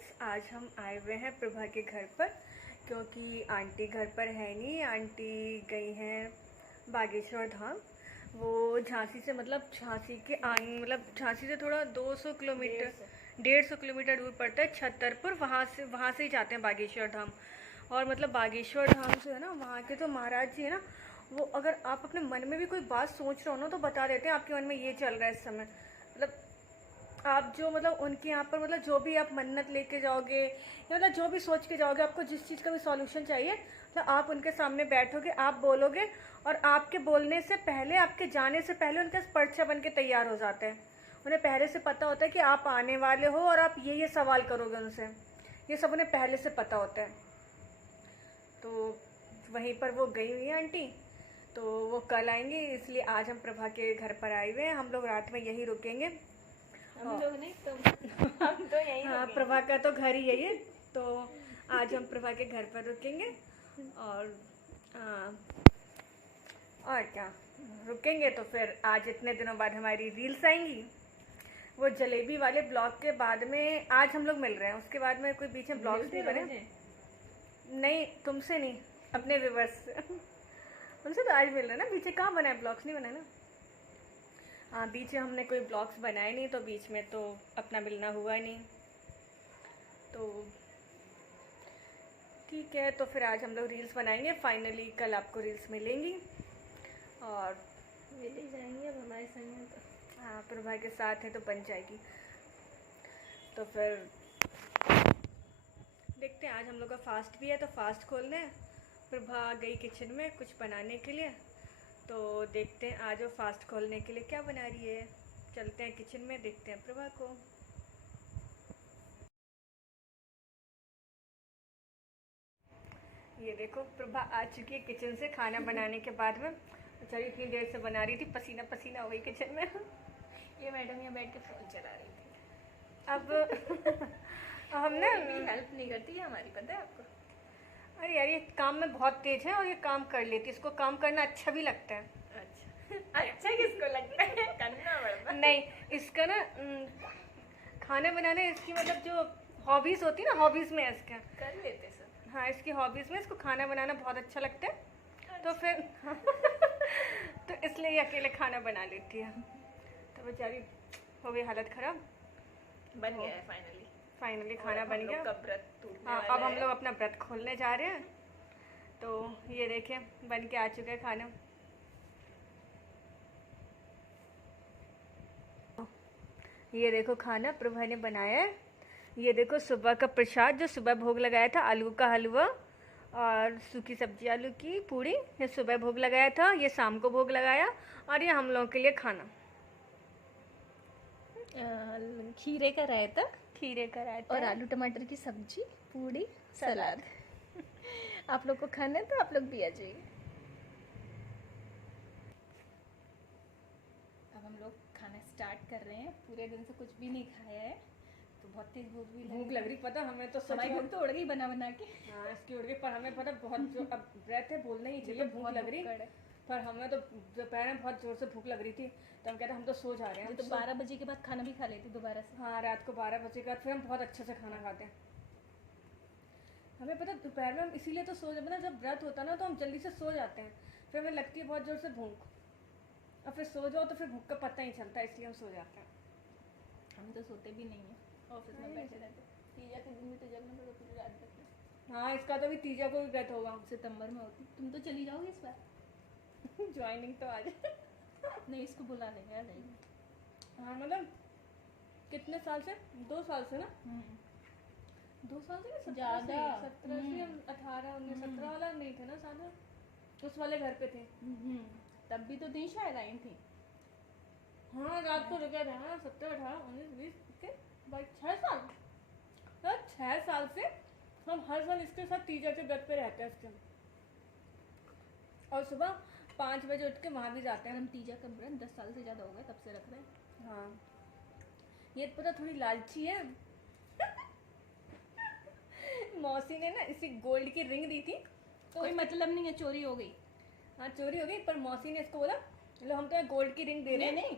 Friends, आज हम आए हुए हैं प्रभा के घर पर क्योंकि आंटी घर पर है नहीं। आंटी गई हैं बागेश्वर धाम। वो झांसी से झांसी से थोड़ा 200 किलोमीटर 150 किलोमीटर दूर पड़ता है छतरपुर। वहाँ से ही जाते हैं बागेश्वर धाम। और मतलब बागेश्वर धाम से है ना, वहाँ के जो महाराज जी है ना, वो अगर आप अपने मन में भी कोई बात सोच रहे हो ना तो बता देते हैं आपके मन में ये चल रहा है इस समय। मतलब आप जो उनके यहाँ पर जो भी आप मन्नत लेके जाओगे या जो भी सोच के जाओगे, आपको जिस चीज़ का भी सॉल्यूशन चाहिए तो आप उनके सामने बैठोगे, आप बोलोगे और आपके बोलने से पहले, आपके जाने से पहले उनका पर्चा बन के तैयार हो जाता है। उन्हें पहले से पता होता है कि आप आने वाले हो और आप ये सवाल करोगे उनसे। ये सब उन्हें पहले से पता होता है। तो वहीं पर वो गई हुई है आंटी, तो वो कल आएंगे, इसलिए आज हम प्रभा के घर पर आए हुए हैं। हम लोग रात में यहीं रुकेंगे। हम लोग नहीं तो हम तो यहीं हाँ, प्रभा का तो घर ही यही है, तो आज हम प्रभा के घर पर रुकेंगे। और और क्या रुकेंगे तो फिर आज इतने दिनों बाद हमारी रील्स आएंगी। वो जलेबी वाले ब्लॉग के बाद में आज हम लोग मिल रहे हैं, उसके बाद में कोई बीच में ब्लॉग्स नहीं बने। नहीं, तुमसे नहीं, अपने व्यूवर्स से। उनसे तो आज मिल रहे हैं ना, पीछे कहाँ बना है, ब्लॉग्स नहीं बना ना। हाँ, बीच में हमने कोई ब्लॉग्स बनाए नहीं, तो बीच में तो अपना मिलना हुआ ही नहीं। तो ठीक है, तो फिर आज हम लोग रील्स बनाएंगे। फाइनली कल आपको रील्स मिलेंगी और मिल ही जाएंगे अब हमारे संग में तो। हाँ, प्रभा के साथ है तो बन जाएगी। तो फिर देखते हैं, आज हम लोग का फास्ट भी है तो फास्ट खोलना है। प्रभा गई किचन में कुछ बनाने के लिए, तो देखते हैं आज वो फास्ट खोलने के लिए क्या बना रही है। चलते हैं किचन में, देखते हैं प्रभा को। ये देखो, प्रभा आ चुकी है किचन से खाना बनाने के बाद में। बेचारी इतनी देर से बना रही थी, पसीना पसीना हो गई किचन में। ये मैडम यहाँ बैठ के फोन चला रही थी। अब हम ना हेल्प नहीं करती है हमारी, पता है आपको। अरे यार, ये काम में बहुत तेज है और ये काम कर लेती है, इसको काम करना अच्छा भी लगता है। अच्छा किसको लगता है, करना पड़ता है। नहीं, इसका ना खाना बनाना इसकी जो हॉबीज होती है ना, हॉबीज में है इसका। कर लेते सब। हाँ, इसकी हॉबीज में इसको खाना बनाना बहुत अच्छा लगता है। तो फिर तो इसलिए ये अकेले खाना बना लेती है। तो बेचारी हो गई हालत खराब। बन गया है फाइनली खाना बन गया। व्रत टूटने हाँ, वाला अब हम है। लोग अपना व्रत खोलने जा रहे हैं। तो ये देखिए, बन के आ चुका है खाना। ये देखो खाना प्रभा ने बनाया है। ये देखो सुबह का प्रसाद, जो सुबह भोग लगाया था, आलू का हलवा और सूखी सब्जी आलू की पूड़ी, ये सुबह भोग लगाया था, ये शाम को भोग लगाया। और ये हम लोगों के लिए खाना, खीरे का रायता खीरे का रायता और आलू टमाटर की सब्जी, पूड़ी, सलाद। आप लोग को खाना है तो आप लोग भी आ जाइए। अब हम लोग खाना स्टार्ट कर रहे हैं। पूरे दिन से कुछ भी नहीं खाया है तो बहुत तेज भूख लग रही। पता हमें तो हमारी भूख तो उड़ गई बना बना के। हाँ, इसकी उड़ गई, पर हमें पता बहुत जो अब व्रत है, बोलना ही चाहिए, भूख लग रही। पर हमें तो दोपहर में बहुत जोर से भूख लग रही थी, तो हम कहते हम तो सो जा रहे हैं। तो 12 बजे के बाद खाना भी खा लेते दोबारा से। हाँ, रात को 12 बजे का फिर हम बहुत अच्छे से खाना खाते हैं। हमें पता दोपहर में हम इसीलिए तो सो जाते, जब व्रत होता ना तो हम जल्दी से सो जाते हैं, फिर हमें लगती है बहुत जोर से भूख, और फिर सो जाओ तो फिर भूख का पता नहीं चलता, इसलिए हम सो जाते हैं। हम तो सोते भी नहीं है, ऑफिस में बैठे रहते। तीजा के दिन भी तो जगना पड़ता पूरी रात तक। हाँ, इसका तो भी तीजा को भी व्रत होगा। सितंबर में होती। तुम तो चली जाओगी इस बार। ज्वाइनिंग तो आ जाए। नहीं, इसको बुला लेंगे, आ जाएगी। हाँ, कितने साल से, 2 साल से ना, 2 साल से ज़्यादा। 17 से 18 19 17 वाला नहीं थे ना, सादा उस वाले घर पे थे। तब भी तो दिन शायद आई थी। हाँ, रात को रुके थे ना, 17 18 19 20 के भाई 6 साल। 6 साल से हम हर साल इसके साथ तीजा के व्रत पे रहते हैं इसके। और सुबह 5 बजे उठ के वहाँ भी जाते हैं। हम तीजा का व्रत 10 साल से ज़्यादा हो गया, तब से रख रहे हैं। हाँ, ये पता थोड़ी लालची है। मौसी ने ना इसी गोल्ड की रिंग दी थी, तो कोई मतलब नहीं है, चोरी हो गई। हाँ, चोरी हो गई, पर मौसी ने इसको बोला लो हम तो गोल्ड की रिंग दे रहे हैं। नहीं,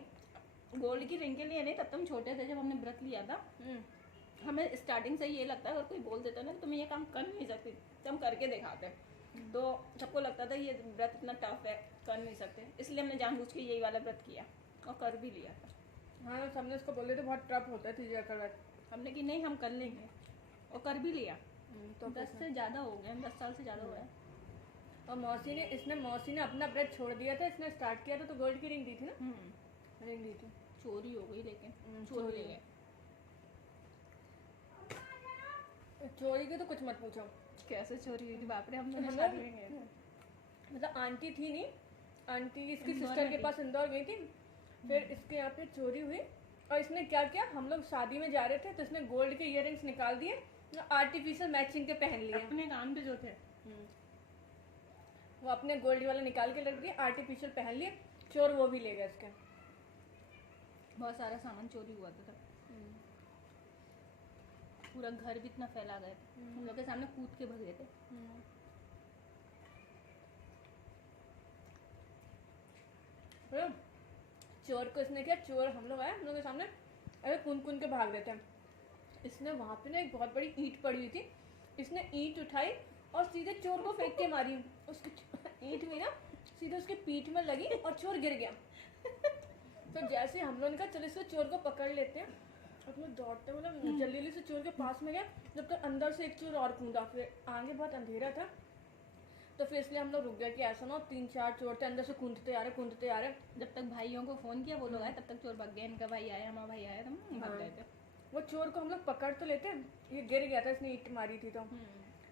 गोल्ड की रिंग के लिए नहीं, तब तुम छोटे थे जब हमने व्रत लिया था। हमें स्टार्टिंग से ये लगता है, अगर कोई बोल देता ना कि तुम ये काम कर नहीं सकती, तो हम करके दिखाते हैं। तो सबको लगता था ये व्रत इतना टफ है, कर नहीं सकते, इसलिए हमने जानबूझ के यही वाला व्रत किया और कर भी लिया था। हाँ, सबने उसको बोले थे बहुत टफ होता है तीजा का व्रत। हमने कि नहीं हम कर लेंगे और कर भी लिया। तो 10 से ज़्यादा हो गए, 10 साल से ज़्यादा हो गया। और मौसी ने अपना व्रत छोड़ दिया था, इसने स्टार्ट किया था तो गोल्ड की रिंग दी थी ना। रिंग दी थी, चोरी हो गई, लेकिन चोरी चोरी ले गए। चोरी की तो कुछ मत पूछो। कैसे चोरी हुई थी, बाप रे, हम दोनों हम साथ लोग- में गए थे। मतलब आंटी थी नहीं, आंटी इसकी इंदौर सिस्टर में के थी। पास इंदौर गई थी, फिर इसके यहाँ पे चोरी हुई। और इसने क्या किया, हम लोग शादी में जा रहे थे तो इसने गोल्ड के इयररिंग्स निकाल दिए, आर्टिफिशियल मैचिंग के पहन लिए। अपने कान पे जो थे। वो अपने गोल्ड वाला निकाल के रख दिए, आर्टिफिशियल पहन लिए, चोर वो भी ले गए इसके। बहुत सारा सामान चोरी हुआ था तब। पूरा घर भी इतना फैला गए थे, हम लोग के सामने कूद के भग गए थे। तो चोर को इसने किया, चोर हम लोग आए, हम लोग के सामने अरे कूद के भाग रहे थे। इसने वहाँ पे ना एक बहुत बड़ी ईंट पड़ी हुई थी, इसने ईंट उठाई और सीधे चोर को फेंक के मारी। उसकी ईंट हुई ना, सीधे उसके पीठ में लगी और चोर गिर गया। तो जैसे हम लोगों ने कहा चलो इससे चोर को पकड़ लेते हैं, अपने दौड़ते मतलब जल्दी से चोर के पास में गया, जब तक अंदर से एक चोर और कूदा। फिर आगे बहुत अंधेरा था तो फिर इसलिए हम लोग रुक गए कि ऐसा ना 3-4 चोर थे अंदर से कूदते आ रहे। जब तक भाइयों को फोन किया, वो लोग आए, तब तक चोर भाग गए। इनका भाई आया, हमारा भाई आया, तो हम भाग गए थे। वो चोर को हम लोग पकड़ तो लेते, ये गिर गया था, इसने ईंट मारी थी तो।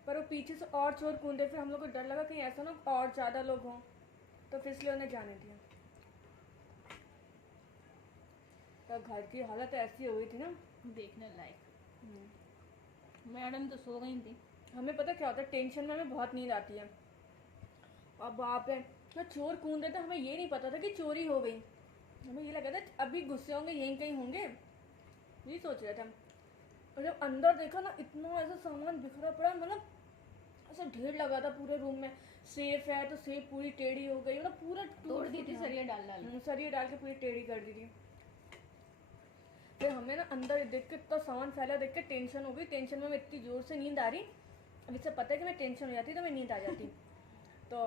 पर वो पीछे से और चोर कूदे, फिर हम लोग को डर लगा कहीं ऐसा ना और ज़्यादा लोग हों, तो फिर इसलिए उन्हें जाने दिया। तो घर की हालत ऐसी हो गई थी ना, देखने लायक। मैडम तो सो गई थी। हमें पता क्या होता है, टेंशन में हमें बहुत नींद आती है। अब बाप रे, तो चोर कूद रहे थे, हमें ये नहीं पता था कि चोरी हो गई। हमें ये लगा था अभी गुस्से होंगे, यहीं कहीं होंगे, यही सोच रहे थे हम। और जब अंदर देखा ना, इतना ऐसा सामान बिखरा पड़ा, मतलब ऐसा ढेर लगा था पूरे रूम में। सेफ है तो सेफ पूरी टेढ़ी हो गई, मतलब पूरा तोड़ दी थी, सरिया डाल सरिया डाल के पूरी टेढ़ी कर दी थी। फिर हमें ना अंदर देख के इतना सामान फैला देख के टेंशन हो गई। टेंशन में इतनी जोर से नींद आ रही, अब इससे पता है कि मैं टेंशन हो जाती तो मैं नींद आ जाती। तो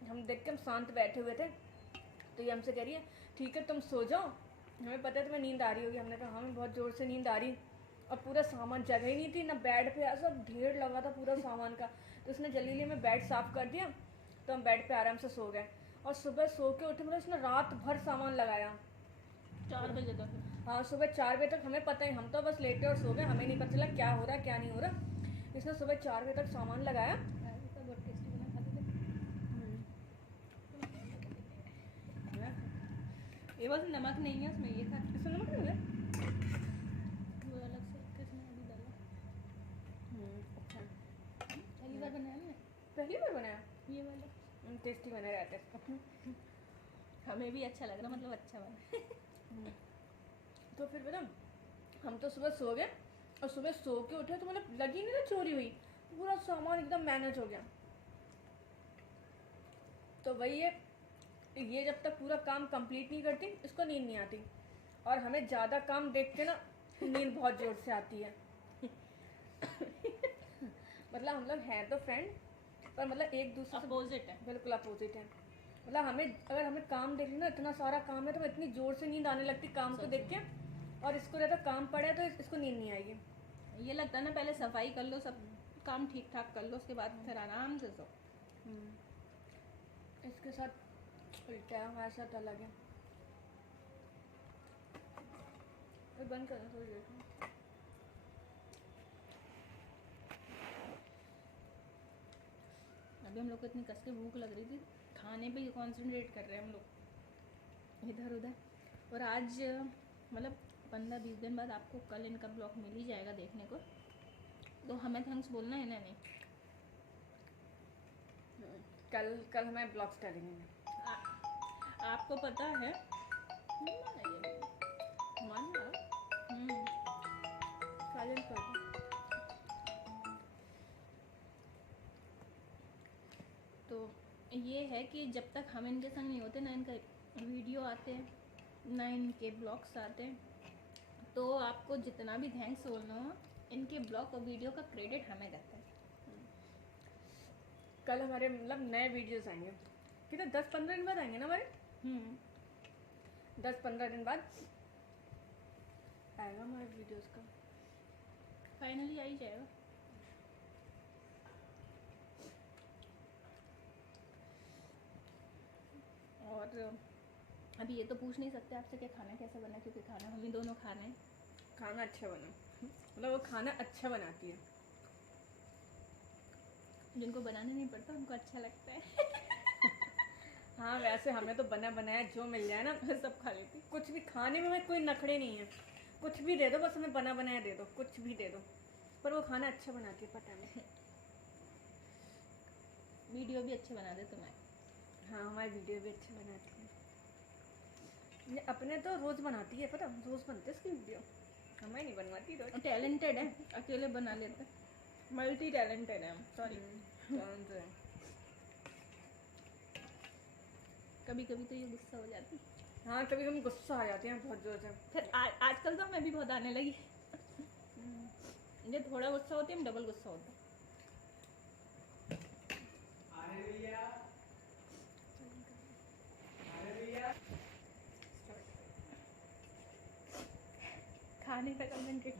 हम देख के हम शांत बैठे हुए थे, तो ये हमसे कह रही है ठीक है तुम सो जाओ, हमें पता है तुम्हें नींद आ रही होगी। हमने कहा हमें बहुत ज़ोर से नींद आ रही, और पूरा सामान जगह ही नहीं थी ना, बेड पे ऐसा ढेर लगा था पूरा सामान का। तो उसने जल्दी हमें बेड साफ़ कर दिया, तो हम बेड पे आराम से सो गए। और सुबह सो के उठे, मतलब उसने रात भर सामान लगाया। 4 बजे तक। हाँ, सुबह 4 बजे तक हमें पता है, हम तो बस लेटे और सो गए, हमें नहीं पता चला क्या हो रहा क्या नहीं हो रहा। इसने सुबह 4 बजे तक सामान लगाया। बहुत टेस्टी बना, खाते थे। ये बस नमक नहीं है उसमें, ये था। इसमें नमक नहीं है? वो अलग से किसने अभी डाला। अच्छा, पहली बार बनाया ना पहली बार बनाया। ये वाला। टेस्टी बना रहता है इसका। हमें भी अच्छा लग रहा, मतलब अच्छा बना। तो फिर बता, हम तो सुबह सो गए, और सुबह सो के उठे तो मतलब लगी नहीं ना चोरी हुई, पूरा सामान एकदम मैनेज हो गया। तो वही है, ये जब तक पूरा काम कंप्लीट नहीं करती इसको नींद नहीं आती, और हमें ज़्यादा काम देख के ना नींद बहुत ज़ोर से आती है। मतलब हम लोग हैं तो फ्रेंड, पर मतलब एक दूसरे से अपोजिट है। बिल्कुल अपोजिट है। मतलब अगर हमें काम देख लेना, इतना सारा काम है, तो इतनी ज़ोर से नींद आने लगती काम को देख के, और इसको रहता काम पड़ा है तो इसको नींद नहीं आएगी। ये लगता है ना पहले सफाई कर लो, सब काम ठीक ठाक कर लो, उसके बाद फिर आराम से सो। इसके साथ उल्टा है, हमारे साथ अलग है। बंद करना थोड़ी देर में। अभी हम लोग को इतनी कस के भूख लग रही थी, खाने पे ही कॉन्सेंट्रेट कर रहे हैं हम लोग इधर उधर। और आज मतलब 15-20 दिन बाद आपको कल इनका ब्लॉग मिल ही जाएगा देखने को, तो हमें थैंक्स बोलना है ना। नहीं, कल हमें ब्लॉग्स डालेंगे। आपको पता है साइलेंट कर दो। तो ये है कि जब तक हम इनके संग नहीं होते ना, इनका वीडियो आते हैं ना इनके ब्लॉग्स आते हैं, तो आपको जितना भी थैंक्स बोलना हो इनके ब्लॉग और वीडियो का क्रेडिट हमें रहता है। कल हमारे मतलब नए वीडियोस आएंगे, कितने 10-15 दिन बाद आएंगे ना हमारे, 10-15 दिन बाद आएगा हमारे वीडियोस का। फाइनली आ ही जाएगा। और अभी ये तो पूछ नहीं सकते आपसे कि खाना कैसा बना, क्योंकि खाना हम ही दोनों खा रहे हैं। खाना अच्छा बना, मतलब वो खाना अच्छा बनाती है। जिनको बनाना नहीं पड़ता उनको अच्छा लगता है। हाँ वैसे हमें तो बना बनाया जो मिल जाए ना सब खा लेती। कुछ भी खाने में हमें कोई नखरे नहीं है, कुछ भी दे दो, बस हमें बना बनाया दे दो, कुछ भी दे दो, पर वो खाना अच्छा बनाती है, पता नहीं। वीडियो भी अच्छे बना दे तुम्हें। हाँ हमारी वीडियो भी अच्छी बनाती है, ये अपने तो रोज बनाती है, पता रोज बनते इसकी वीडियो, हमें नहीं बनवाती रोज। टैलेंटेड है, अकेले बना लेते, मल्टी टैलेंटेड है हम। सॉरी। कभी कभी तो ये गुस्सा हो जाती। हाँ कभी कभी गुस्सा आ जाते हैं बहुत जोर से। फिर आजकल तो हमें भी बहुत आने लगी। ये थोड़ा गुस्सा होती है, हम डबल गुस्सा होता है। खाने का कंसंट्रेट।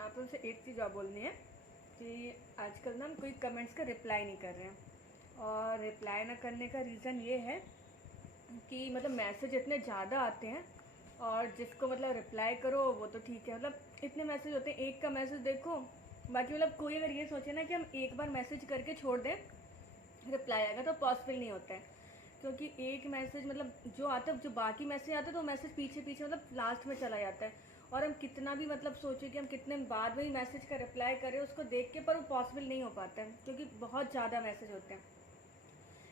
आप उनसे एक चीज़ और बोलनी है कि आजकल ना कोई कमेंट्स का रिप्लाई नहीं कर रहे हैं, और रिप्लाई ना करने का रीज़न ये है कि मतलब मैसेज इतने ज़्यादा आते हैं, और जिसको मतलब रिप्लाई करो वो तो ठीक है, मतलब इतने मैसेज होते हैं, एक का मैसेज देखो, बाकी मतलब कोई अगर ये सोचे ना कि हम एक बार मैसेज करके छोड़ दें रिप्लाई आएगा, तो पॉसिबल नहीं होता है, क्योंकि एक मैसेज मतलब जो आता है, जो बाकी मैसेज आता है तो मैसेज पीछे पीछे मतलब लास्ट में चला जाता है, और हम कितना भी मतलब सोचे कि हम कितने बाद में ही मैसेज का रिप्लाई करें उसको देख के, पर वो पॉसिबल नहीं हो पाता है, क्योंकि बहुत ज़्यादा मैसेज होते हैं,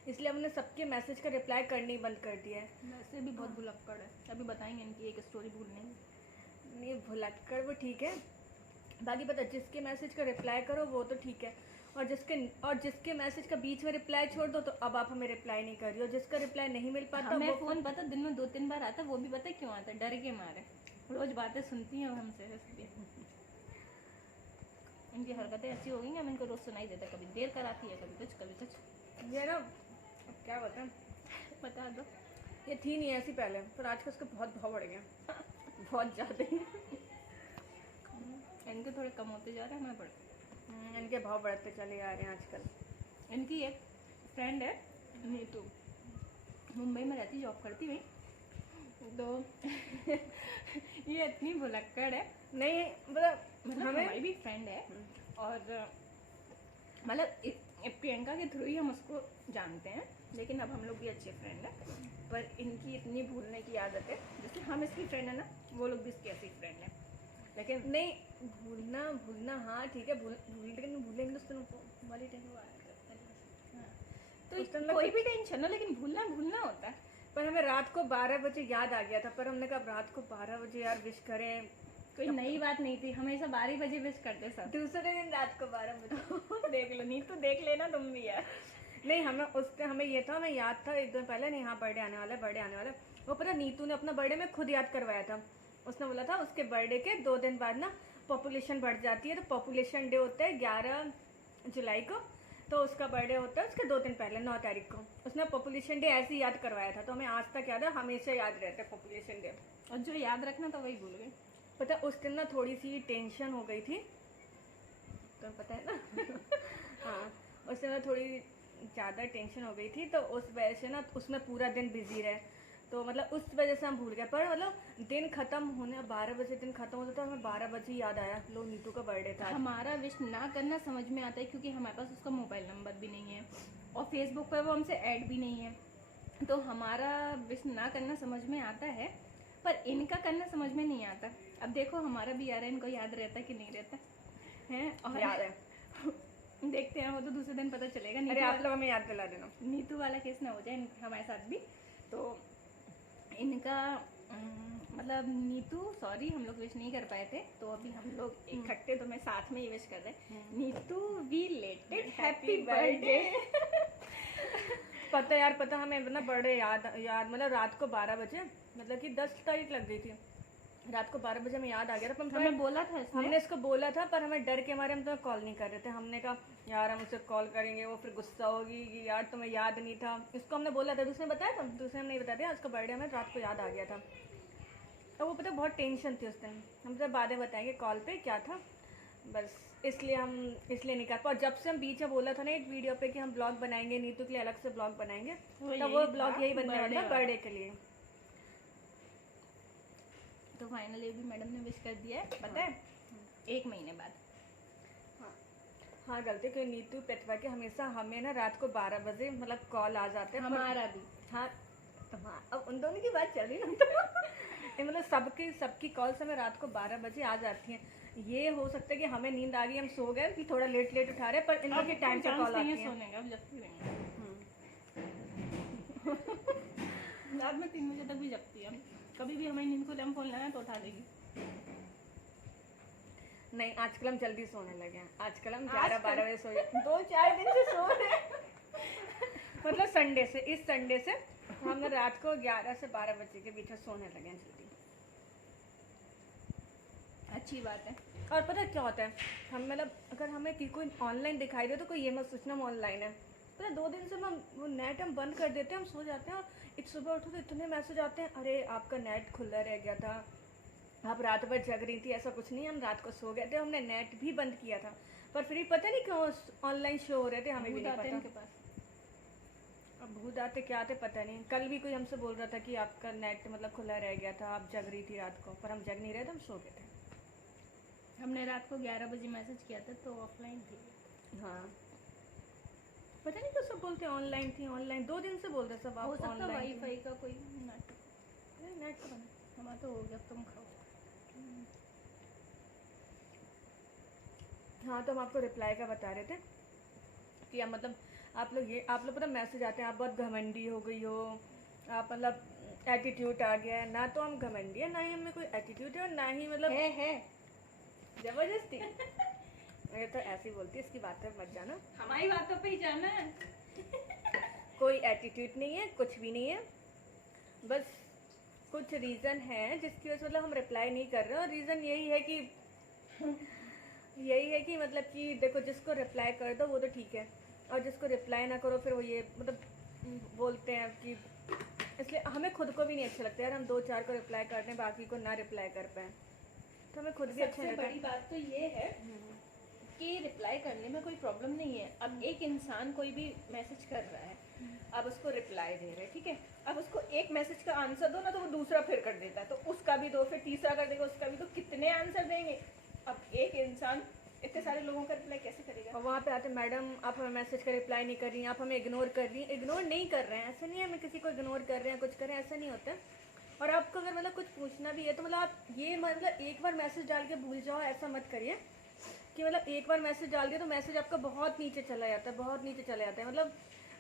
इसलिए हमने सबके मैसेज का रिप्लाई करना ही बंद कर दिया है। वैसे भी बहुत भुलक्कड़ है, अभी बताएंगे इनकी एक स्टोरी भूलने में। नहीं भुलक्कड़ वो ठीक है, बाकी पता जिसके मैसेज का रिप्लाई करो वो तो ठीक है, और जिसके मैसेज का बीच में रिप्लाई छोड़ दो तो अब आप हमें रिप्लाई नहीं कर रही हो, जिसका रिप्लाई नहीं मिल पाता हमें वो फोन पता दिन में 2-3 बार आता, वो भी पता क्यों आता, डर के मारे। रोज बातें सुनती हैं हमसे, इसलिए इनकी हरकतें ऐसी हो गई हैं, हम इनको रोज सुनाई देता, कभी देर कराती है, कभी कुछ कभी कुछ। ये ना अब क्या बताएं, बता दो। ये थी नहीं ऐसी पहले, पर आज का उसका बहुत भाव बढ़ गया, बहुत ज़्यादा ही। इनके थोड़े कम होते जा रहे हैं, हमें बढ़ते। इनके भाव बढ़ते चले आ रहे हैं आजकल। इनकी एक फ्रेंड है नीतू, मुंबई में रहती, जॉब करती हुई, तो ये इतनी भुलक्कड़ है। नहीं मतलब हमारी भी फ्रेंड है, और मतलब प्रियंका के थ्रू ही हम उसको जानते हैं, लेकिन अब हम लोग भी अच्छे फ्रेंड हैं। पर इनकी इतनी भूलने की आदत है, जैसे हम इसकी फ्रेंड है ना, वो लोग भी इसकी ऐसी फ्रेंड है। लेकिन नहीं भूलना हाँ ठीक है, भूलेंगे तो वाली तो कोई भी टेंशन हो, लेकिन भूलना होता है। पर हमें रात को 12 बजे याद आ गया था, पर हमने कहा रात को 12 बजे यार विश करें, कोई नई बात नहीं थी, हमेशा 12 बजे विश करते सब। दूसरे दिन रात को 12 बजे देख लो, नहीं तो देख लेना तुम भी यार। नहीं हमें ये था, हमें याद था एक दिन पहले, नहीं हाँ बर्थडे आने वाला। वो पता नीतू ने अपना बर्थडे में खुद याद करवाया था, उसने बोला था उसके बर्थडे के 2 दिन बाद ना पॉपुलेशन बढ़ जाती है, तो पॉपुलेशन डे होता है 11 जुलाई को, तो उसका बर्थडे होता है उसके 2 दिन पहले 9 तारीख को, उसने पॉपुलेशन डे ऐसे ही याद करवाया था, तो हमें आज तक याद है, हमेशा याद रहता है पॉपुलेशन डे। और जो याद रखना था वही भूल गए। पता उस दिन ना थोड़ी सी टेंशन हो गई थी, तो पता है ना हाँ उस दिन थोड़ी ज़्यादा टेंशन हो गई थी, तो उस वजह से ना उसमें पूरा दिन बिजी रहे, तो मतलब उस वजह से हम भूल गए, पर मतलब दिन खत्म होने 12 बजे दिन खत्म होता, तो हमें 12 बजे ही याद आया लो नीतू का बर्थडे था। हमारा विश ना करना समझ में आता है, क्योंकि हमारे पास उसका मोबाइल नंबर भी नहीं है, और फेसबुक पर वो हमसे ऐड भी नहीं है, तो हमारा विश ना करना समझ में आता है, पर इनका करना समझ में नहीं आता। अब देखो हमारा भी यार है, इनको याद रहता कि नहीं रहता है, और याद है देखते हैं, वो तो दूसरे दिन पता चलेगा। अरे आप लोग हमें याद दिला देना, नीतू वाला केस ना हो जाए हमारे साथ भी। तो इनका मतलब नीतू सॉरी हम लोग विश नहीं कर पाए थे, तो अभी हम लोग इकट्ठे तो मैं साथ में ही विश कर रहे हैं। Neetu belated happy birthday. पता हमें ना बर्थडे याद मतलब रात को 12 बजे मतलब कि 10 तारीख लग गई थी, रात को 12 बजे हमें याद आ गया था, पर हमें बोला था इसने। हमने इसको बोला था, पर हमें डर के मारे हम तुम्हें कॉल नहीं कर रहे थे। हमने कहा यार हम उसे कॉल करेंगे, वो फिर गुस्सा होगी कि यार तुम्हें याद नहीं था। इसको हमने बोला था, दूसरे बताया था, दूसरे हमने नहीं बताया था। उसका बर्थडे हमें रात को याद आ गया था, और वो पता बहुत टेंशन थी उस टाइम। हम सब बातें बताएंगे कॉल पे क्या था, बस इसलिए नहीं कर पाए। और जब से हम बीच में बोला था ना एक वीडियो पे कि हम ब्लॉग बनाएंगे, नीतू के लिए अलग से ब्लॉग बनाएंगे, तो वो ब्लॉग यही बनने वाला था बर्थडे के लिए। तो फाइनली भी मैडम ने विश कर दिया है, पता है, 1 महीने बाद। हाँ गलती क्यों, नीतू प्रतिभा के हमेशा हमें ना रात को 12 बजे मतलब कॉल आ जाते हैं। हमारा भी। हाँ अब उन दोनों की बात चल रही ना तो मतलब सबकी कॉल्स हमें रात को 12 बजे आ जाती हैं। ये हो सकता है कि हमें नींद आ गई, हम सो गए कि थोड़ा लेट उठा रहे, पर इनके टाइम पे कॉल आती है। सोने का, अब जगती रहेंगे। रात में 3 बजे तक भी जगती है। कभी भी हमें नींद को हम फोन लगाए तो उठा देगी। नहीं आजकल हम जल्दी सोने लगे हैं। आजकल हम 11-12 बजे सो जाते, 2-4 दिन से सो रहे हैं मतलब इस संडे से हम रात को 11 से 12 बजे के बीच में सोने लगे हैं जल्दी। अच्छी बात है। और पता है क्या होता है, हम मतलब अगर हमें कोई ऑनलाइन दिखाई दे तो कोई ये मत सोचना हम ऑनलाइन है। पता 2 दिन से हम वो नेट हम बंद कर देते हैं, हम सो जाते हैं, और सुबह उठो तो इतने मैसेज आते हैं, अरे आपका नेट खुला रह गया था, आप रात भर जग रही थी। ऐसा कुछ नहीं, हम रात को सो गए थे, हमने नेट भी बंद किया था, पर फिर भी पता नहीं क्यों ऑनलाइन शो हो रहे थे, हमें भी नहीं पता। उनके पास अब भूत आते क्या आते पता नहीं। कल भी कोई हमसे बोल रहा था कि आपका नेट मतलब खुला रह गया था, आप जग रही थी रात को, पर हम जग नहीं रहे थे, हम सो गए थे। हमने रात को 11 बजे मैसेज किया था तो ऑफलाइन थी। हाँ पता नहीं क्यों सब बोलते ऑनलाइन थी, ऑनलाइन 2 दिन से बोल रहे सब हो आप सकता ऑनलाइन। वाईफाई का कोई नेट तो बना हमारा तो हो गया, तुम खाओ। हाँ तो हम आपको रिप्लाई का बता रहे थे कि आप मतलब आप लोग पता मैसेज आते हैं आप बहुत घमंडी हो गई हो, आप मतलब एटीट्यूड आ गया है। ना तो हम घमंडी है, ना ही हमें कोई एटीट्यूड है, और ना ही मतलब है जबरदस्ती ये तो ऐसी बोलती है, इसकी बातें मत जाना, हमारी बातों पे ही जाना है। कोई एटीट्यूड नहीं है, कुछ भी नहीं है, बस कुछ रीज़न है जिसकी वजह से मतलब हम रिप्लाई नहीं कर रहे। और रीज़न यही है कि मतलब कि देखो जिसको रिप्लाई कर दो वो तो ठीक है, और जिसको रिप्लाई ना करो फिर वो ये मतलब बोलते हैं कि, इसलिए हमें खुद को भी नहीं अच्छा लगता यार हम 2-4 को रिप्लाई कर दें बाकी को ना रिप्लाई कर पाए, तो हमें खुद भी अच्छा सबसे लगता बड़ी बात तो ये है कि रिप्लाई करने में कोई प्रॉब्लम नहीं है। अब एक इंसान कोई भी मैसेज कर रहा है, अब उसको रिप्लाई दे रहे हैं, ठीक है, अब उसको एक मैसेज का आंसर दो ना तो वो दूसरा फिर कर देता है, तो उसका भी दो, फिर तीसरा कर देगा, उसका भी, तो कितने आंसर देंगे। अब एक इंसान इतने सारे लोगों का रिप्लाई कैसे करेगा। और वहाँ पे आते मैडम आप हमें मैसेज का रिप्लाई नहीं कर रही हैं, आप हमें इग्नोर कर रही हैं। इग्नोर नहीं कर रहे हैं, ऐसा नहीं है हमें किसी को इग्नोर कर रहे हैं, कुछ कर रहे हैं, ऐसा नहीं होता है। और आपको अगर मतलब कुछ पूछना भी है तो मतलब आप ये मतलब एक बार मैसेज डाल के भूल जाओ, ऐसा मत करिए कि मतलब एक बार मैसेज डाल दिया तो मैसेज आपका बहुत नीचे चला जाता है, बहुत नीचे चला जाता है, मतलब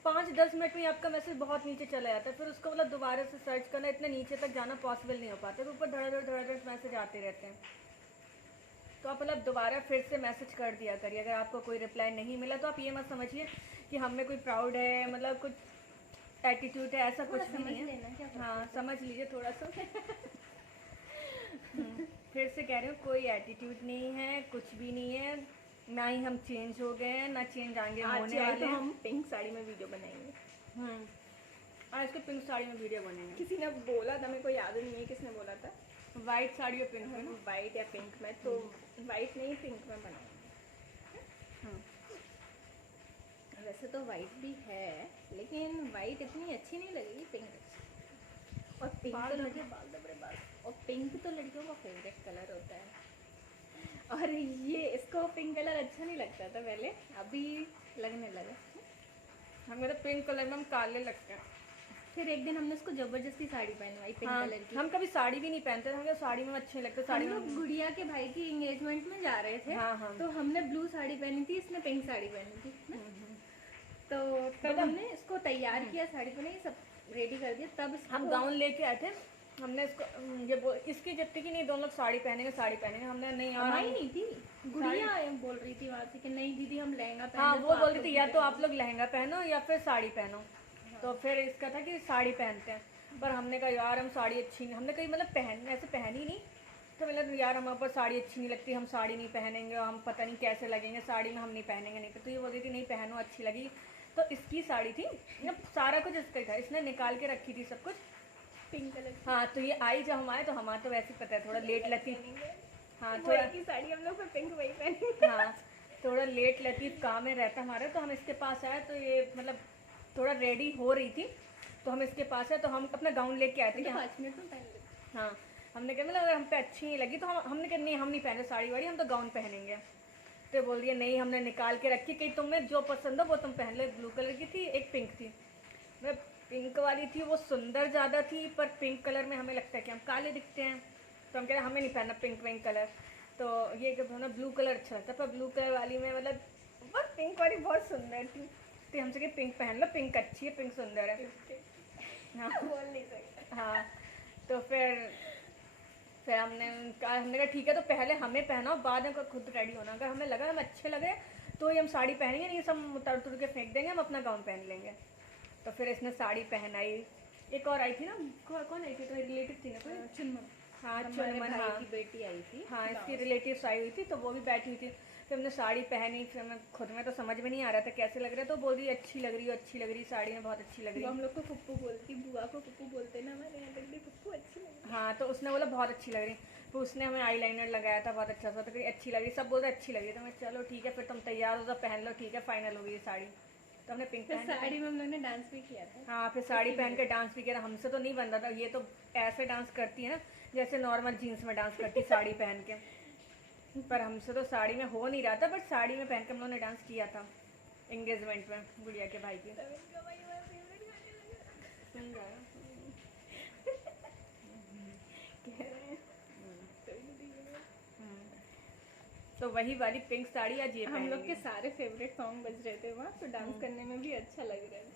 5-10 मिनट में आपका मैसेज बहुत नीचे चला जाता है, फिर उसको मतलब दोबारा से सर्च करना, इतने नीचे तक जाना पॉसिबल नहीं हो पाता, तो ऊपर धड़ाधड़ मैसेज आते रहते हैं। तो आप मतलब दोबारा फिर से मैसेज कर दिया करिए। अगर आपको कोई रिप्लाई नहीं मिला तो आप ये मत समझिए कि हम में कोई प्राउड है, मतलब कुछ एटीट्यूड है, ऐसा कुछ भी नहीं है। हाँ समझ लीजिए थोड़ा सा फिर से कह रही हूँ, कोई एटीट्यूड नहीं है, कुछ भी नहीं है, ना ही हम चेंज हो गए हैं, ना चेंज आगे होने वाले हैं। हम पिंक साड़ी में वीडियो बनाएंगे। आज इसको पिंक साड़ी में वीडियो बनेंगे। किसी ने बोला था, मेरे को याद नहीं है किसने बोला था, वाइट साड़ी और पिंक में, वाइट या पिंक में, तो वाइट नहीं पिंक में बनाएंगे। वैसे तो वाइट भी है लेकिन वाइट इतनी अच्छी नहीं लगेगी, पिंक अच्छी। और पिंक तो लड़के बाल दबड़े बाल, और पिंक तो लड़कियों का फेवरेट कलर होता है। और ये इसको पिंक कलर अच्छा नहीं लगता था पहले, अभी लगने लगा। हमें तो पिंक कलर में हम काले लगते हैं। फिर एक दिन हमने उसको जबरदस्ती साड़ी पहनवाई पिंक कलर की। हम कभी साड़ी भी नहीं पहनते थे, हमें साड़ी में अच्छे लगते। हम लोग गुड़िया के भाई की एंगेजमेंट में जा रहे थे, तो हमने ब्लू साड़ी पहनी थी, इसने पिंक साड़ी पहनी थी। तो तब हमने इसको तैयार किया, साड़ी पहनी, सब रेडी कर दिया, तब हम गाउन लेके आए थे। हमने इसको इसकी जितनी की नहीं, दोनों लोग साड़ी पहनेंगे। हमने नहीं हमारी नहीं थी, गुड़िया बोल रही थी वहाँ से कि नहीं दीदी हम लहंगा पहने। हाँ वो बोल रही थी या तो आप लोग लहंगा पहनो या फिर साड़ी पहनो। तो फिर इसका था कि साड़ी पहनते हैं, पर हमने कहा यार हम साड़ी अच्छी नहीं, हमने कहीं मतलब ऐसे पहनी नहीं, तो मैंने तो यार हमारे ऊपर साड़ी अच्छी नहीं लगती, हम साड़ी नहीं पहनेंगे, हम पता नहीं कैसे लगेंगे साड़ी में, हम नहीं पहनेंगे। नहीं तो ये बोल रही थी नहीं पहनो, अच्छी लगी। तो इसकी साड़ी थी, सारा कुछ इसका ही था, इसने निकाल के रखी थी सब कुछ पिंक कलर। हाँ तो ये आई जब हम आए तो हमारा तो वैसे पता है थोड़ा लेट लतीफ़। हाँ थोड़ा की साड़ी हम लोग पे पिंक वही पहनी। हाँ थोड़ा लेट लतीफ़ काम में रहता हमारा, तो हम इसके पास आए तो ये मतलब थोड़ा रेडी हो रही थी, तो हम इसके पास है तो हम अपना गाउन लेके आए थे कि 5 मिनट में पहन लेते। हाँ हमने कहा मतलब अगर हम पे अच्छी नहीं लगी तो हमने कहा नहीं हम नहीं पहने साड़ी वाड़ी, हम तो गाउन पहनेंगे। तो बोल दिया नहीं, हमने निकाल के रखी कि तुम्हें जो पसंद हो वो तुम पहन लो। ब्लू कलर की थी, एक पिंक थी, मतलब पिंक वाली थी वो सुंदर ज़्यादा थी, पर पिंक कलर में हमें लगता है कि हम काले दिखते हैं, तो हम कह रहे हमें नहीं पहनना पिंक विंक कलर। तो ये कि ना ब्लू कलर अच्छा लगता है, पर ब्लू कलर वाली में मतलब बस पिंक वाली बहुत सुंदर थी, तो हमसे कि पिंक पहन लो, पिंक अच्छी है, पिंक सुंदर है। हाँ बोल नहीं सकते। हाँ तो फिर हमने कहा ठीक है, तो पहले हमें पहनाओ, बाद में खुद रेडी होना। अगर हमें लगा हम अच्छे लगे तो ही हम साड़ी पहनेंगे, नहीं सब उतर के फेंक देंगे, हम अपना गाउन पहन लेंगे। तो फिर इसने साड़ी पहनाई। एक और आई थी ना, कौन आई थी, तो रिलेटिव थी ना कोई, चुनमन। हाँ चुनमन, हाँ की बेटी आई थी। हाँ इसकी रिलेटिव्स आई हुई थी, तो वो भी बैठी हुई थी। फिर हमने साड़ी पहनी, फिर मैं खुद में तो समझ में नहीं आ रहा था कैसे लग रहा है, तो बोल रही अच्छी लग रही है, अच्छी लग रही साड़ी में, बहुत अच्छी लग रही है। हम लोग को पप्पू बोलती, बुआ को पप्पू बोलते ना हमारे यहाँ तक भी, पप्पू अच्छी लग रही। हाँ तो उसने बोला बहुत अच्छी लग रही, तो उसने हमें आई लाइनर लगाया था बहुत अच्छा सा, तो कहीं अच्छी लग रही, सब बोल रहे अच्छी लग रही, तो मैं चलो ठीक है फिर तुम तैयार हो तो पहन लो, ठीक है फाइनल हो गई ये साड़ी। तो हमने पिंक पहन साड़ी में हम लोग ने डांस भी किया था। हाँ फिर साड़ी पहन के डांस भी किया। हमसे तो नहीं बन रहा था, ये तो ऐसे डांस करती है ना जैसे नॉर्मल जीन्स में डांस करती साड़ी पहन के, पर हमसे तो साड़ी में हो नहीं रहा था, बट साड़ी में पहन के हम लोगों ने डांस किया था एंगेजमेंट में गुड़िया के भाई की। सुन रहा है? तो वही वाली पिंक साड़ी आज ये हम लोग के सारे फेवरेट सॉन्ग बज रहे थे वहाँ, तो डांस करने में भी अच्छा लग रहा है।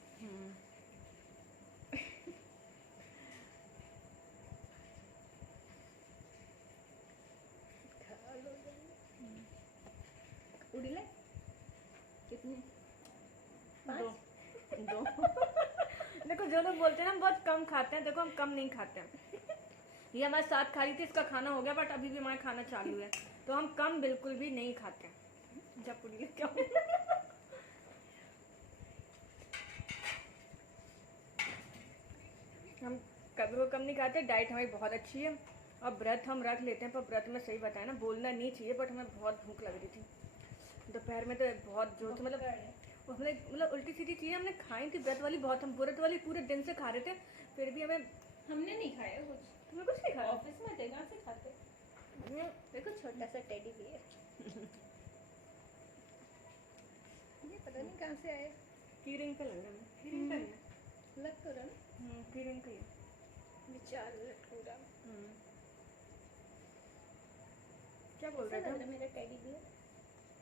उड़ीले कितनी? 2 देखो जो लोग बोलते हैं ना हम बहुत कम खाते हैं, देखो हम कम नहीं खाते हैं। ये हमारे साथ खा रही थी, इसका खाना हो गया, बट अभी भी हमारा खाना चालू है, तो हम कम बिल्कुल भी नहीं खाते हैं। जब पूरी क्या हम कभी वो कम नहीं खाते, डाइट हमारी बहुत अच्छी है, और व्रत हम रख लेते हैं, पर व्रत में सही बताया ना बोलना नहीं चाहिए, बट हमें बहुत भूख लग रही थी दोपहर में, तो बहुत जोर से मतलब उल्टी सीधी चीज़ें हमने खाई थी व्रत वाली बहुत, हम व्रत वाली पूरे दिन से खा रहे थे, फिर भी हमने नहीं खाया कुछ। तुम्हें कुछ नहीं खाया? ऑफिस में थे, कहाँ से खाते? देखो छोटा सा टेडी बियर। ये पता नहीं कहाँ से आया। की रिंग का लग रहा है, की रिंग का ही है। लग तो रहा ना, की रिंग का ही है। विचार पूरा। क्या बोल रहे थे? मेरा टेडी बियर।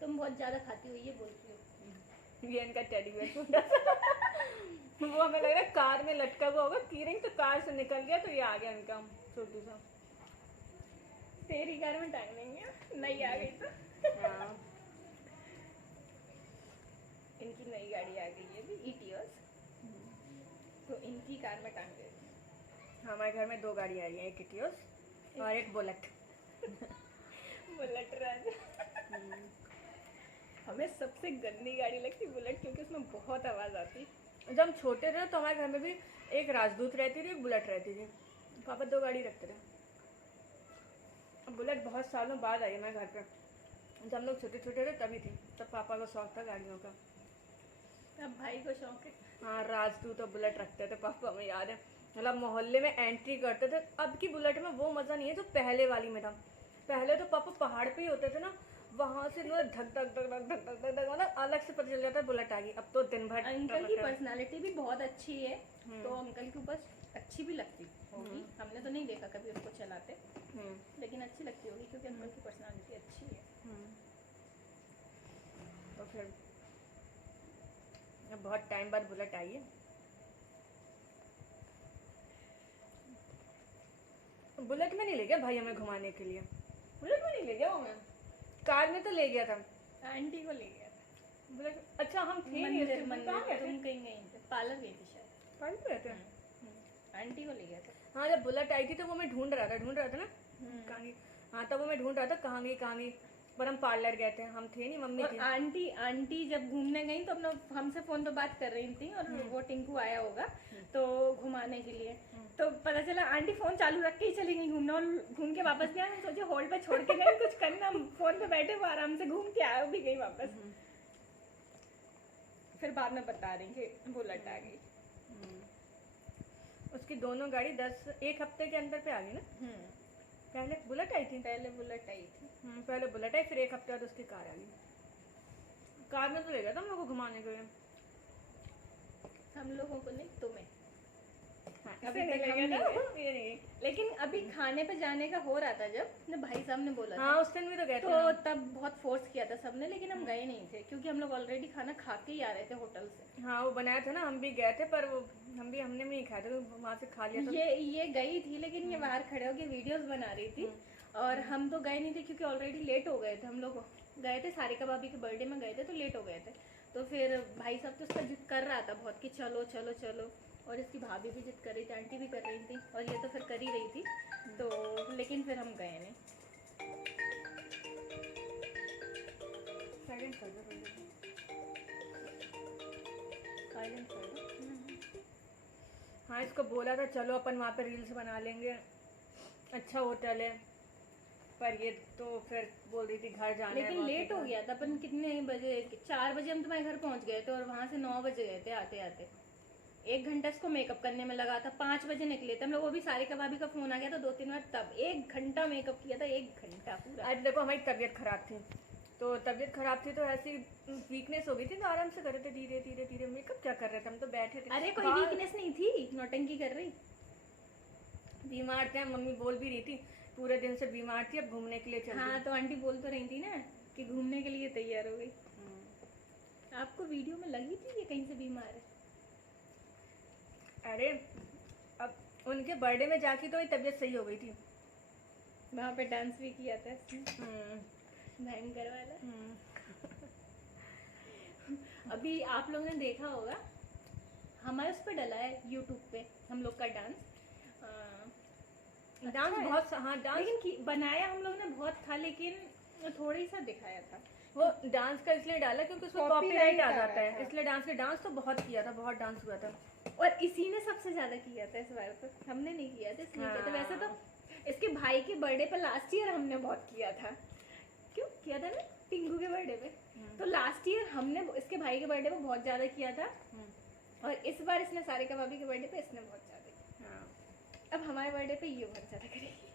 तुम बहुत ज्यादा खाती हो ये बोलती हो। ये इनका टेडी बियर छोटा सा वो हमें लग रहा है कार में लटका हुआ होगा, की रिंग तो कार से निकल गया, तो ये आ गया इनका छोटू सा। तेरी कार में टाइम नहीं है, नई आ गई तो। हाँ इनकी नई गाड़ी आ गई है भी, ईटियोस, तो इनकी कार में टांग गई। हमारे घर में 2 गाड़ी आई है, एक इटियोस और एक बुलेट। बुलेट राज। हमें सबसे गंदी गाड़ी लगती बुलेट, क्योंकि उसमें बहुत आवाज़ आती। जब हम छोटे थे तो हमारे घर में भी एक राजदूत रहती थी, एक बुलेट रहती थी, पापा 2 गाड़ी रखते थे। अब बुलेट बहुत सालों बाद आई है हमारे घर पे, जब हम लोग छोटे छोटे थे तभी थी, तब पापा को शौक था गाड़ियों का। अब भाई को शौक है। हाँ राजदूत और बुलेट रखते थे पापा, हमें याद है, मतलब मोहल्ले में एंट्री करते थे। अब की बुलेट में वो मज़ा नहीं है जो पहले वाली में था। पहले तो पापा पहाड़ पे ही होते थे ना, वहाँ से धक धक धक धक धक धक धक मतलब अलग से पता चल जाता है बुलेट आ गई। अब तो दिन भर अंकल की पर्सनालिटी भी बहुत अच्छी है, तो अंकल के ऊपर अच्छी भी लगती होगी। हमने तो नहीं देखा कभी उनको चलाते, लेकिन अच्छी लगती होगी क्योंकि अंकल की पर्सनालिटी अच्छी है। तो फिर बहुत टाइम बाद बुलेट आई है। बुलेट में नहीं ले गया भाई हमें घुमाने के लिए, बुलेट में नहीं ले गया वो, हमें कार में तो ले गया था, आंटी को ले गया था बुलेट। अच्छा हम थे नहीं, तुम कहीं गई थे, पार्लर गई थी शायद, पार्लर गए थे, आंटी को ले गया था। हाँ जब बुलेट आई थी तो वो मैं ढूंढ रहा था ना, कहाँ गई। हाँ तब वो मैं ढूंढ रहा था कहाँ गई, पर हम पार्लर गए थे, हम थे नहीं, मम्मी और थी। आंटी जब घूमने गई तो अपना हमसे फोन पे बात कर रही थी, और वो टिंकू आया होगा तो घुमाने के लिए, तो पता चला आंटी फोन चालू रख के ही चली गई घूमने, और घूम के वापस भी आए। हम सोचे होल्ड पे छोड़ के गए कुछ करना, हम फोन पे बैठे वो आराम से घूम के आए भी गई वापस। फिर बाद में बता रही कि बुलेट आ गई। उसकी दोनों गाड़ी 1 हफ्ते के अंदर पे आ गई ना। पहले बुलेट आई थी। पहले बुलेट आई थी। पहले बुलेट आई, फिर 1 हफ्ते बाद उसकी कार आ गई। कार में तो ले गया था हम लोग को घुमाने के लिए। हम लोगों को नहीं, तुम्हें। हाँ, अभी इसे तक नहीं हम ले गया नहीं था। गए। ये नहीं। लेकिन अभी खाने पे जाने का हो रहा था, जब भाई साहब ने बोला हाँ था उस दिन भी तो गए थे तो ना। तब बहुत फोर्स किया था सबने, लेकिन हम गए नहीं थे क्योंकि हम लोग ऑलरेडी खाना खा के ही आ रहे थे होटल से। हाँ वो बनाया था ना, हम भी गए थे, पर वो हमने भी नहीं खाया था, तो वहाँ से खा लिया था। ये गई थी, लेकिन ये बाहर खड़े होके वीडियोस बना रही थी, और हम तो गए नहीं थे क्योंकि ऑलरेडी लेट हो गए थे। हम लोग गए थे सारिका भाभी के बर्थडे में गए थे, तो लेट हो गए थे। तो फिर भाई साहब तो उसका जिद कर रहा था बहुत कि चलो चलो चलो, और इसकी भाभी भी जिद कर रही थी, आंटी भी कर रही थी, और ये तो फिर कर ही रही थी। तो लेकिन फिर हम गए नहीं। साइलेंट कर दो, साइलेंट कर दो। हाँ इसको बोला था चलो अपन वहाँ पे रील्स बना लेंगे, अच्छा होटल है, पर ये तो फिर बोल रही थी घर जाना है। लेकिन लेट हो गया था। अपन कितने बजे, 4 बजे हम तुम्हारे घर पहुंच गए थे, और वहां से 9 बजे गए थे आते आते। 1 घंटा इसको मेकअप करने में लगा था। 5 बजे निकले थे हम लोग, वो भी सारिका भाभी का फोन आ गया था 2-3 बार, तब 1 घंटा मेकअप किया था, 1 घंटा पूरा। आज देखो हमारी तबीयत खराब थी, तो तबीयत खराब थी तो ऐसी वीकनेस हो गई थी, तो आराम से कर रहे थे धीरे धीरे धीरे। मेकअप क्या कर रहे थे, हम तो बैठे थे। अरे कोई वीकनेस नहीं थी, नौटंकी कर रही। बीमार थे, मम्मी बोल भी रही थी पूरे दिन से बीमार थी, अब घूमने के लिए चल हाँ तो आंटी बोल तो रही थी ना कि घूमने के लिए तैयार हो गई। आपको वीडियो में लगी थी ये कहीं से बीमार है? अरे अब उनके बर्थडे में जाके तो तबीयत सही हो गई थी। वहाँ पे डांस भी किया था भयंकर वाला। अभी आप लोगों ने देखा होगा, हमारे उस पर डला है यूट्यूब पे हम लोग का डांस। डांस अच्छा बहुत, हाँ डांस, लेकिन बनाया हम लोग ने बहुत था, लेकिन थोड़ी सा दिखाया था। वो डांस का इसलिए डाला क्योंकि उसमें कॉपीराइट आ जाता है, इसलिए डांस तो बहुत किया था, बहुत डांस हुआ था। और इसी ने सबसे ज्यादा किया था इस बार, तो हमने नहीं किया था, इसलिए किया था। वैसे तो इसके भाई के बर्थडे पर लास्ट ईयर हमने बहुत किया था। क्यों किया था ना, टिंकू के बर्थडे पे। तो लास्ट ईयर हमने इसके भाई के बर्थडे पे बहुत ज्यादा किया था, और इस बार इसने सारिका भाभी के बर्थडे पे इसने बहुत ज्यादा किया। अब हमारे बर्थडे पे ये बहुत ज्यादा करेगी।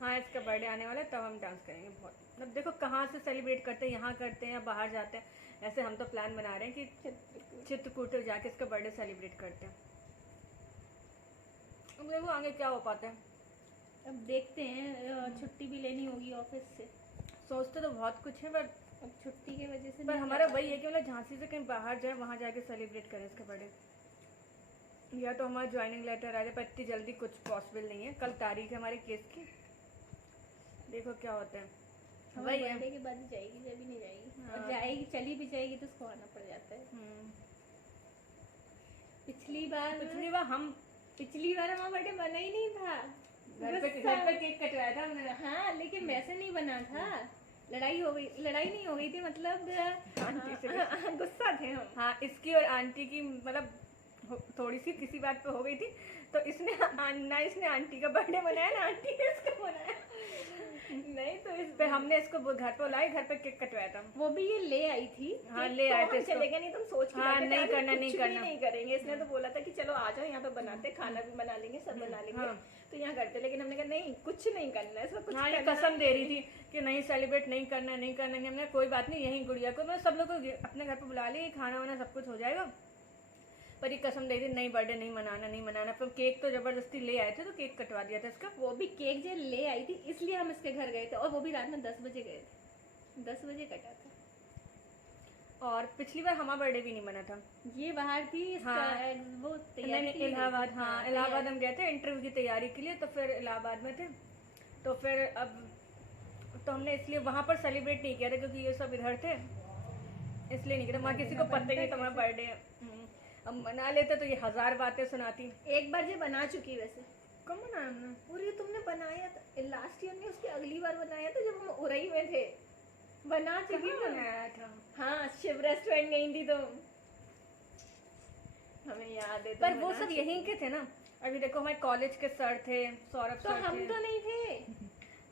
हाँ इसका बर्थडे आने वाला है, तब हम डांस करेंगे बहुत। मतलब देखो कहाँ से सेलिब्रेट करते हैं, यहाँ करते हैं या बाहर जाते हैं, ऐसे हम तो प्लान बना रहे हैं कि चित्रकूट जाके इसका बर्थडे सेलिब्रेट करते हैं। अब देखो आगे क्या हो पाता है। अब देखते हैं, छुट्टी भी लेनी होगी ऑफिस से। सोचते तो बहुत कुछ है, पर अब छुट्टी की वजह से पर नहीं हमारा कर वही है कि मतलब झांसी से कहीं बाहर जाए, वहाँ जाके सेलिब्रेट करें इसका बर्थडे। या तो हमारा ज्वाइनिंग लेटर आ जाए, पर इतनी जल्दी कुछ पॉसिबल नहीं है। कल तारीख है हमारे केस की, देखो क्या होता है। हमारे वही है। बर्थडे के बाद ही जाएगी, जब भी नहीं जाएगी। हाँ। और जाएगी, चली भी जाएगी तो उसको आना पड़ जाता है। पिछली बार हमारा बर्थडे बना ही नहीं था। घर पे केक कटवाया था हमने। हाँ लेकिन वैसे नहीं बना था, लड़ाई नहीं हो गई थी, मतलब आंटी से गुस्सा थे हम। हाँ इसकी और आंटी की मतलब थोड़ी सी किसी बात पे हो गई थी, तो इसने आंटी का बर्थडे मनाया ना आंटी ने इसका मनाया। नहीं तो इस पे हमने इसको घर पे बुलाया, घर पे केक कटवाया था। वो भी ये ले आई थी। हाँ ले आए थे। चले गए, नहीं तुम सोच के हाँ, बैठे थे, नहीं अरे करना, कुछ नहीं भी करना। नहीं करेंगे। इसने तो बोला था कि चलो आ जाओ यहाँ पे बनाते, खाना भी बना लेंगे, सब बना लेंगे। हाँ। तो यहाँ करते, लेकिन हमने कहा नहीं कुछ नहीं करना है, इसमें कुछ हाँ ये करना कसम दे रही थी कि नहीं सेलिब्रेट नहीं करना। हमने कोई बात नहीं, यही गुड़िया को मैं सब लोग को अपने घर पे बुला ली, खाना वाना सब कुछ हो जाएगा। पर ये कसम दे रही नहीं बर्थडे नहीं मनाना। पर केक तो जबरदस्ती ले आए थे, तो केक कटवा दिया था इसका। वो भी केक जो ले आई थी इसलिए हम इसके घर गए थे, और वो भी रात में 10 बजे गए थे। 10 बजे कटा था। और पिछली बार हमारा बर्थडे भी नहीं बना था। ये बाहर थी। हाँ। वो नहीं इलाहाबाद। हाँ इलाहाबाद हम गए थे इंटरव्यू की तैयारी के लिए, तो फिर इलाहाबाद में थे। तो फिर अब तो हमने इसलिए वहाँ पर सेलिब्रेट नहीं किया था, क्योंकि ये सब इधर थे, इसलिए नहीं किया। वहाँ किसी को पता ही नहीं था हमारा बर्थडे है। अब मना लेते तो ये 1000 बातें सुनाती। एक बार ये बना चुकी, वैसे कब बनाया हमने? और ये तुमने बनाया था लास्ट ईयर में, उसके अगली बार बनाया था जब हम उरई में थे, बना चुकी कहाँ थी। बनाया था? हाँ शिव रेस्टोरेंट गई थी तुम, हमें याद है। पर वो सब यहीं के थे ना। अभी देखो हमारे कॉलेज के सर थे, सौरभ तो सर हम थे। तो नहीं थे।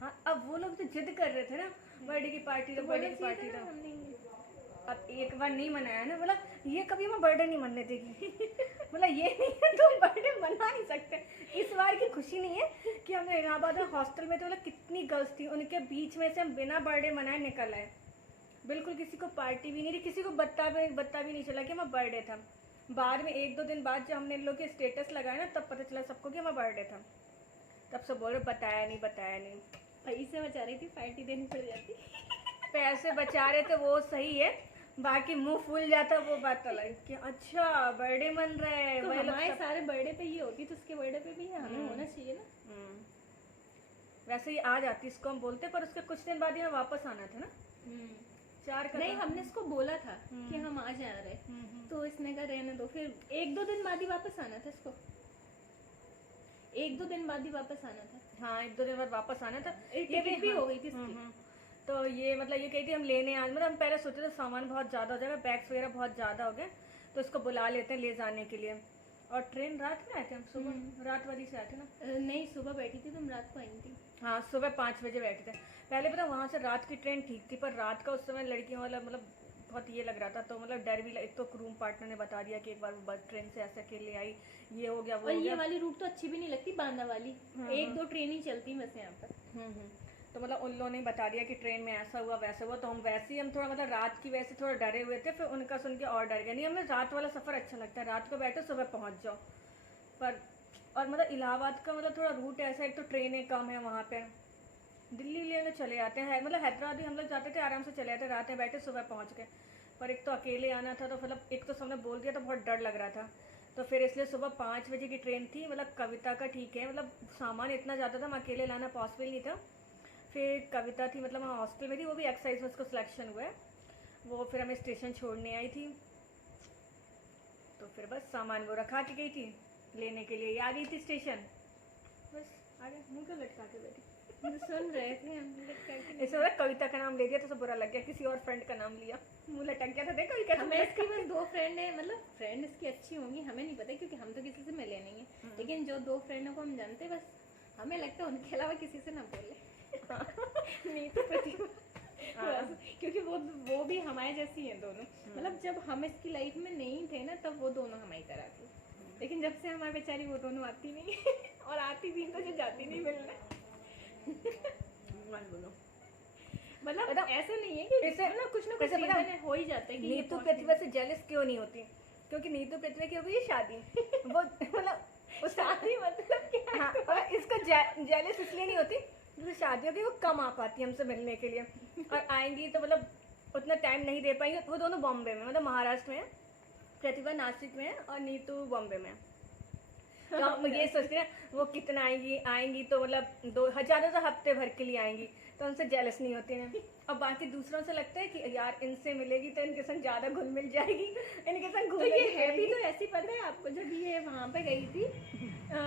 हाँ, अब वो लोग तो जिद कर रहे थे ना, बर्थडे की पार्टी तो तो बर्थडे की बोलना चाहिए पार्टी था ना, तो। हम नहीं। अब एक बार नहीं मनाया ना, मतलब ये कभी हमें बर्थडे नहीं मनने देगी। मतलब ये नहीं है तुम बर्थडे मना नहीं सकते। इस बार की खुशी नहीं है कि हमने इलाहाबाद में हॉस्टल में तो मतलब कितनी गर्ल्स थी, उनके बीच में से हम बिना बर्थडे मनाए निकल आए। बिल्कुल किसी को पार्टी भी नहीं थी, किसी को बत्ता भी नहीं चला कि हमारा बर्थडे था। बाद में 1-2 दिन बाद जब हमने इन लोग के स्टेटस लगाया ना, तब पता चला सबको कि हमारा बर्थडे था। तब सब बोल रहे बताया नहीं। पैसे बचा रही थी, पार्टी देनी पड़ जाती। पैसे बचा रहे थे वो सही है, बाकी मुंह फूल जाता वो बात अलग है कि अच्छा बर्थडे मन रहा है। तो वही लोग हमारे सब- सारे बर्थडे पे ये होती तो उसके बर्थडे पे भी हमें होना चाहिए ना। वैसे ही आ जाती, इसको हम बोलते, पर उसके कुछ दिन बाद ही हमें वापस आना था ना। 4 का नहीं, था। हमने इसको बोला था कि हम आ जा रहे, तो इसने कहा रहने दो। फिर 1-2 दिन बाद ही वापस आना था इसको, 1-2 दिन बाद ही वापस आना था। हाँ, 1-2 दिन बाद वापस आना था। एक टिकट भी हो गई थी इसकी। तो ये मतलब ये कही थी हम लेने आज, मतलब हम पहले सोचे थे सामान बहुत ज़्यादा हो जाएगा, बैग्स वगैरह बहुत ज़्यादा हो गए, तो इसको बुला लेते हैं ले जाने के लिए। और ट्रेन रात में आए थे हम, सुबह रात वाली से आए थे ना। नहीं, सुबह बैठी थी तुम, रात को आई थी। हाँ, सुबह 5 बजे बैठे थे। पहले पता वहाँ से रात की ट्रेन ठीक थी, पर रात का उस समय लड़कियों वाला मतलब बहुत ये लग रहा था, तो मतलब डर भी एक तो रूम पार्टनर ने बता दिया कि एक बार वो बस ट्रेन से ऐसे अकेले आई, ये हो गया वो और हो ये गया। वाली रूट तो अच्छी भी नहीं लगती, बांदा वाली 1-2 ट्रेन ही चलती बस यहाँ पर। तो मतलब उन लोगों ने बता दिया कि ट्रेन में ऐसा हुआ वैसा हुआ, तो हम वैसे ही हम थोड़ा मतलब रात की वैसे थोड़ा डरे हुए थे, फिर उनका सुन के और डर गए। नहीं, हमें रात वाला सफ़र अच्छा लगता है, रात को बैठो सुबह पहुँच जाओ। पर और मतलब इलाहाबाद का मतलब थोड़ा रूट ऐसा, एक तो ट्रेनें कम है वहाँ पे। दिल्ली लिए तो चले जाते हैं, मतलब हैदराबाद भी हम लोग जाते थे आराम से चले जाते, रात में बैठे सुबह पहुँच गए। पर एक तो अकेले आना था, तो मतलब एक तो सबने बोल दिया तो बहुत डर लग रहा था, तो फिर इसलिए सुबह 5 बजे की ट्रेन थी। मतलब कविता का ठीक है, मतलब सामान इतना ज़्यादा था, हम अकेले लाना पॉसिबल नहीं था। फिर कविता थी, मतलब वहाँ हॉस्टल में थी, वो भी एक्साइज में उसको सिलेक्शन हुआ है, वो फिर हमें स्टेशन छोड़ने आई थी। तो फिर बस सामान वो रखा के गई थी लेने के लिए, ये आ गई थी स्टेशन, बस आ गया, मुँह को लटका के बैठी। सुन रहे थे हम लटका के। ऐसे हो रहा कविता का नाम ले दिया तो सब बुरा लग गया, किसी और फ्रेंड का नाम लिया, मुँह लटक गया था। देखो ये कैसे हमें इसकी बस 2 फ्रेंड है, मतलब फ्रेंड इसकी अच्छी होंगी, हमें नहीं पता क्योंकि हम तो किसी से मिले नहीं है। लेकिन जो 2 फ्रेंडों को हम जानते हैं, बस हमें लगता है उनके अलावा किसी से ना बोले। नीतू प्रतिभा, बस, क्योंकि वो भी हमारे जैसी हैं दोनों। मतलब जब हम इसकी लाइफ में नहीं थे ना, तब वो दोनों हमारी तरह थी। लेकिन जब से हमारी बेचारी वो दोनों आती नहीं है और आती भी तो जो जाती नहीं मिलने। बोलो मतलब ऐसा नहीं है कि इसे- मतलब कुछ ना कुछ इसे पता- रीजन हो ही जाता है कि ये नीतू पहुंच प्रतिभा से जेलस क्यों नहीं होती, क्योंकि नीतू प्रतिभा की हो गई है शादी। वो मतलब उस शादी मतलब क्या है? हाँ, और इसको जेलस इसलिए नहीं होती क्योंकि शादी होगी वो कम आ पाती है हमसे मिलने के लिए, और आएंगी तो मतलब उतना टाइम नहीं दे पाएंगे। वो दोनों बॉम्बे में, मतलब महाराष्ट्र में है, प्रतिभा नासिक में है और नीतू बॉम्बे में है। तो हम ये सोचते हैं वो कितना आएंगी तो मतलब 2 तो हफ्ते भर के लिए आएंगी, तो उनसे जेलस नहीं होती हैं। और बाकी दूसरों से लगता है कि यार इनसे मिलेगी तो इनके संग ज़्यादा घुल मिल जाएगी, इनके संग तो घूमेगी ये है भी फिरेगी। तो ऐसी, पता है आपको, जब ये वहाँ पे गई थी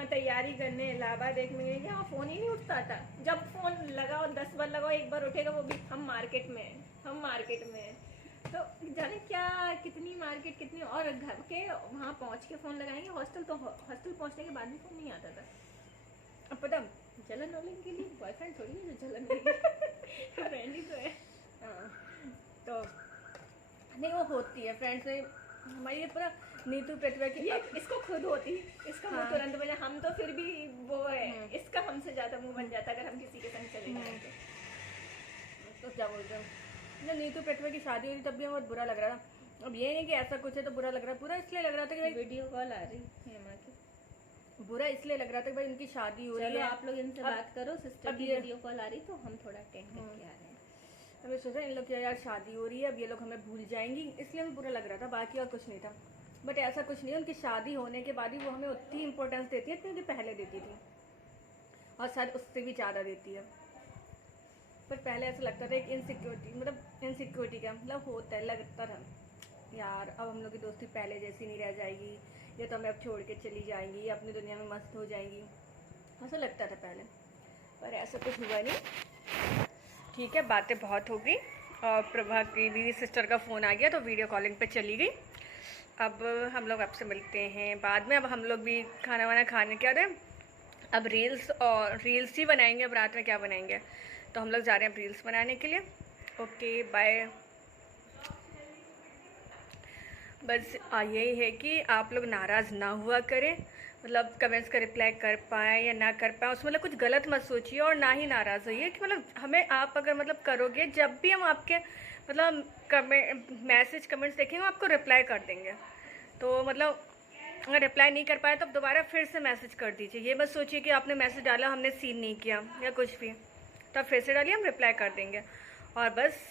तैयारी करने इलाहाबाद, एक महीने की, हाँ फोन ही नहीं उठता था। जब फोन लगाओ 10 बार लगाओ, एक बार उठेगा, वो भी हम मार्केट में हैं। तो जाने क्या कितनी मार्केट, कितनी, और घर के वहाँ पहुँच के फ़ोन लगाएंगे, हॉस्टल पहुँचने के बाद भी फ़ोन नहीं आता था। अब पता जलन वलन के लिए बॉयफ्रेंड थोड़ी है जो जलन देगी, फ्रेंड ही तो है। हाँ, तो नहीं वो होती है फ्रेंड्स में हमारी। ये पूरा नीतू प्रतिभा की ये इसको खुद होती, इसका मुंह हाँ। तुरंत बजा। हम तो फिर भी वो है, इसका हमसे ज्यादा मुंह बन जाता अगर हम किसी के संग चले जाए तो क्या बोलते हैं, जब नीतू प्रतिभा की शादी हुई तब भी हमें बहुत बुरा लग रहा था। अब ये नहीं कि ऐसा कुछ है तो बुरा लग रहा, पूरा इसलिए लग रहा था कि भाई वीडियो कॉल आ रही है माँ की। बुरा इसलिए लग रहा था कि भाई उनकी शादी हो रही चलो है। आप लोग इनसे अब- बात करो, सिस्टर अब की ये- वीडियो कॉल आ रही तो हम थोड़ा अटेंड करके आ रहे हैं। हमें सोचा इन लोग की यार शादी हो रही है, अब ये लोग हमें भूल जाएंगी, इसलिए हमें बुरा लग रहा था, बाकी और कुछ नहीं था। बट ऐसा कुछ नहीं है, उनकी शादी होने के बाद ही वो हमें उतनी इंपॉर्टेंस देती है क्योंकि पहले देती थी, और शायद उससे भी ज़्यादा देती है। पर पहले ऐसा लगता था एक इनसिक्योरिटी का मतलब होता है, लगता था यार अब हम लोग की दोस्ती पहले जैसी नहीं रह जाएगी, ये तो हमें अब छोड़ के चली जाएंगी, अपनी दुनिया में मस्त हो जाएंगी। ऐसा लगता था पहले, पर ऐसा कुछ हुआ नहीं। ठीक है, बातें बहुत हो गई और प्रभा की भी सिस्टर का फ़ोन आ गया तो वीडियो कॉलिंग पे चली गई। अब हम लोग आपसे मिलते हैं बाद में। अब हम लोग भी खाना वाना खाने के बाद अब रील्स ही बनाएंगे। अब रात में क्या बनाएंगे, तो हम लोग जा रहे हैं अब रील्स बनाने के लिए। Okay bye. बस यही है कि आप लोग नाराज़ ना हुआ करें, मतलब कमेंट्स का रिप्लाई कर पाएँ या ना कर पाएँ उसमें मतलब कुछ गलत मत सोचिए और ना ही नाराज़ होइए कि मतलब हमें आप अगर मतलब करोगे, जब भी हम आपके मतलब मैसेज कमेंट्स देखेंगे हम आपको रिप्लाई कर देंगे। तो मतलब अगर रिप्लाई नहीं कर पाए तो दोबारा फिर से मैसेज कर दीजिए। ये मत सोचिए कि आपने मैसेज डाला हमने सीन नहीं किया या कुछ भी, तो आप फिर से डालिए, हम रिप्लाई कर देंगे। और बस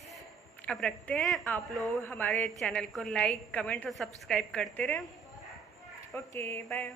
अब रखते हैं, आप लोग हमारे चैनल को लाइक कमेंट और सब्सक्राइब करते रहें। Okay bye.